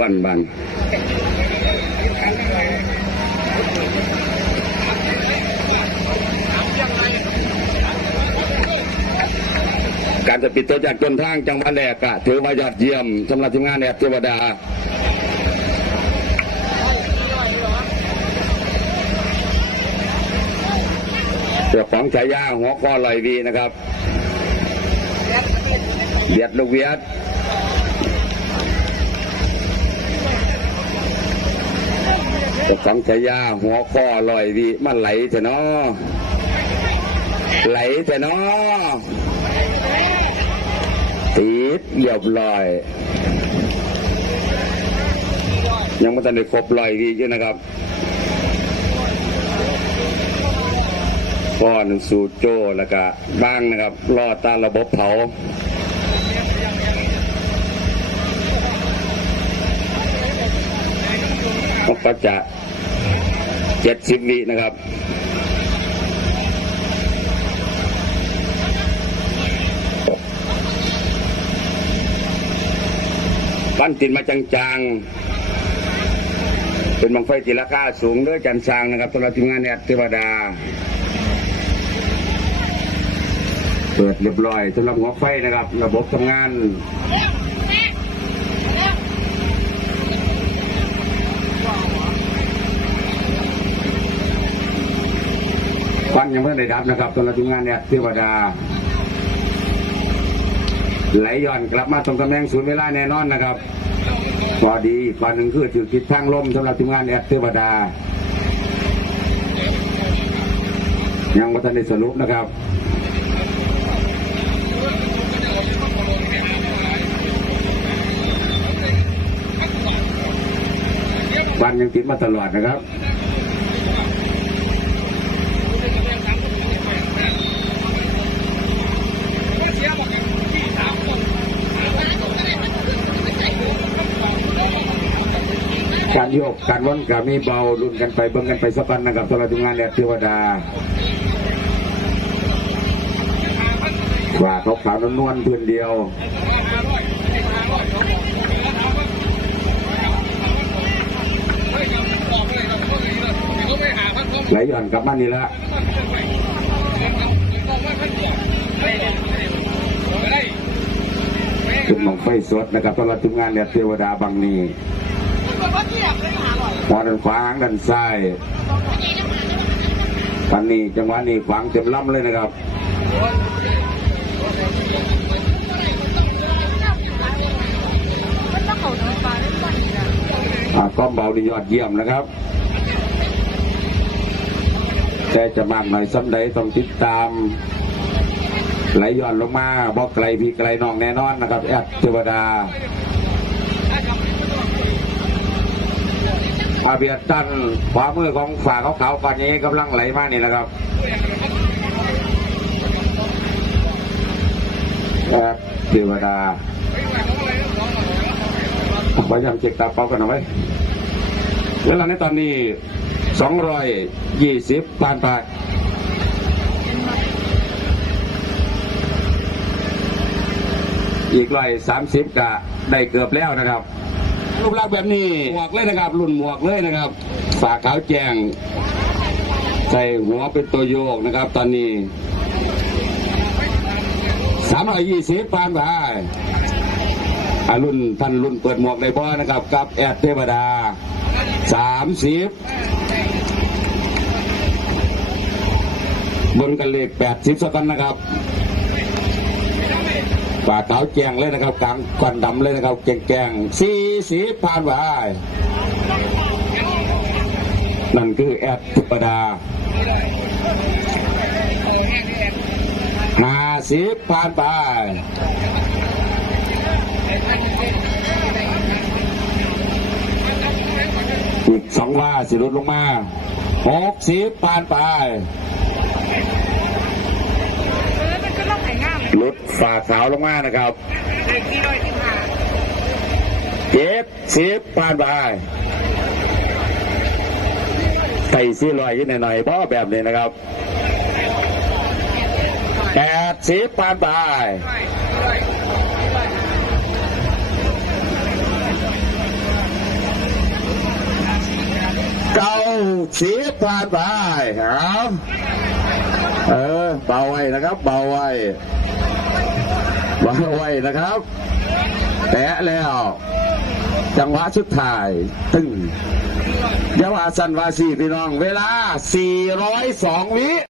วันบันการจะปิดตัวจากจนทางจังหวัดแรกอะถือว่ายอดเยี่ยมสำหรับทีมงานแอบเทวดาเจ้าของฉายาหัวข้อลอยวีนะครับเวียดลูกเวียด เจ้าของฉายาหัวข้อลอยวีมันไหลเถอะเนาะไหลเถอะเนาะติดเรียบร้อย ยังไม่ทันได้ครบลอยวีอยู่นะครับก้อนสูโจแล้วก็บ้างนะครับรอตาระบบเผาก็จะ เจ็ดสิบวินะครับปั้นตินมาจางๆ เป็นบังไฟที่ราคาสูงด้วยจันทร์ช้างนะครับสำหรับทีมงานแอดเทวดา เปิดเรียบร้อยสำหรับหัวไฟนะครับ ระบบทำงาน วันยังไม่ได้ดับนะครับสำหรับทีมงานเนี่ยเทวดา ไหลย้อนกลับมาตรงตำแหน่งศูนย์เวลาแน่นอนนะครับพอดีก่อนหนึ่งคือถือทิศทางลมสำหรับทีมงานแอดเทวดา ยังไม่ทันสรุปนะครับวันยังติดมาตลอดนะครับ การโยกการวนกับมีเบารุนกันไปเบิ่งกันไปสักวันนะครับสำหรับทีมงานแอดเทวดาว่าเขาขาวนวลๆพื้นเดียวไหลหย่อนกลับมานนี่ละคุณมองไฟสดนะครับตลอดทุกงานเนี่ยเทวดาบางนี้ พอดันขวาหางดันซ้ายวันนี้จังหวะนี้ขวางเต็มลำเลยนะครับก้อมเบาดียอดเยี่ยมนะครับ แต่จะมากหน่อยซ้ำใดต้องติดตาม ไหลย้อนลงมาบอกไกลพี่ไกลน้องแน่นอนนะครับ แอดเทวดา อาเบียดตันขวามือของฝ่าเขาเขาวๆก่อนนี้กำลังไหลมากนี่นะครับแอดเทวดาพยายามเช็คตาเป้ากันเอาไว้เวลาในตอนนี้สองร้อยยี่สิบผ่านไปอีกร้อยสามสิบกะได้เกือบแล้วนะครับ รูปร่างแบบนี้หมวกเลยนะครับรุ่นหมวกเลยนะครับฝาขาวแจงใส่หัวเป็นตัวโยกนะครับ ตอนนี้สามร้อยยี่สิบผ่านไปอารุ่นท่านรุ่นเปิดหมวกในบ่อนะครับ กับแอดเทวดาสามสิบบนกันเลขแปดสิบสักกันนะครับ ปากขาวแจงเลยนะครับกลางควันดำเลยนะครับแกงแกงสี่สีผ่านไปนั่นคือแอดธรรมดาห้าสิบผ่านไปอีกสองว่าสิลดลงมาหกสิบผ่านไป มันก็ล่องไหงาม ลดฝ่าขาวลงมานะครับเจ็ดสิบผ่านไปไต่ซี่ลอยขึ้นหน่อยๆเพราะแบบนี้นะครับแปดสิบผ่านไปเก้าสิบผ่านไปเอาเออเบาไว้นะครับ เบาไว้ เบาไว้นะครับแตะแล้ว จังหวะสุดท้าย ตึงยาวาสันวาสีพี่น้อง เวลา 402 วิ